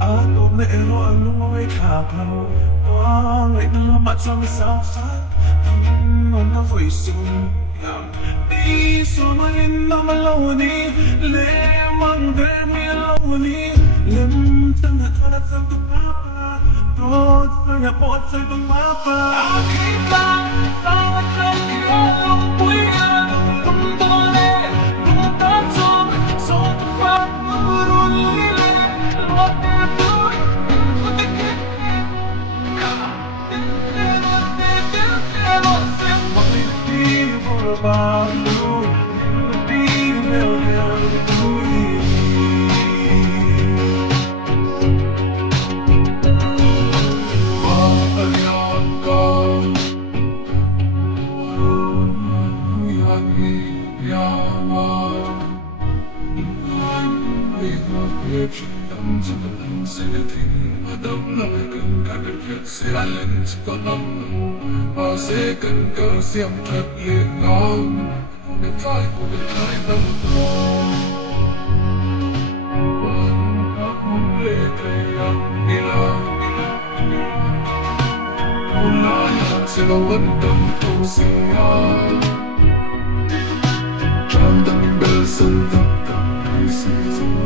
Atop na ero ang lumaway kapaw Wangay na lamat sa misasan Ang na voice yung Di sumayin na malawani Lemang demi lawani Lem tangat walat sa tumapa Tod saya pot sa tumapa Aking lang Tawat lang kiyalong puyan Tundole Tuntatsog Sot pagmurun lile Lote doy Kutikit Ka Tintero Tintero Semangiti Borobalo Hindi Melhel Sẽ tìm ở đâu là phải cần cả điều kiện sẽ lên chỉ có năm và sẽ cần cờ xem thật liền ngon để phải của mình hai năm không lệ thầy ăn đi là sẽ lo vấn tâm tu sinh trong tâm bờ sân tập tâm đi sinh sống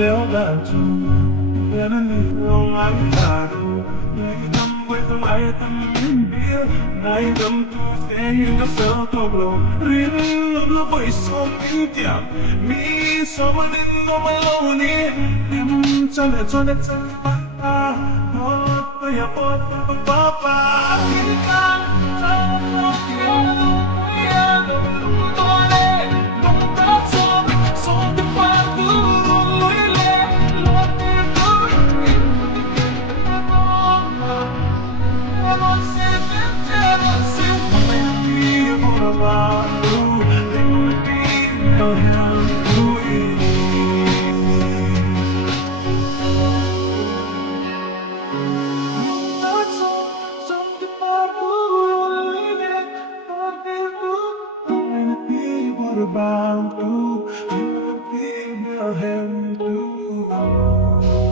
Beldado, não habitado, não foi tão ai tão bia, ai tão tu tem no céu toblo, rin no foi só mintia, mi só manin no maloni, chale chale chale papa, no ya papa papa, kita chale Bound to, you feel him too.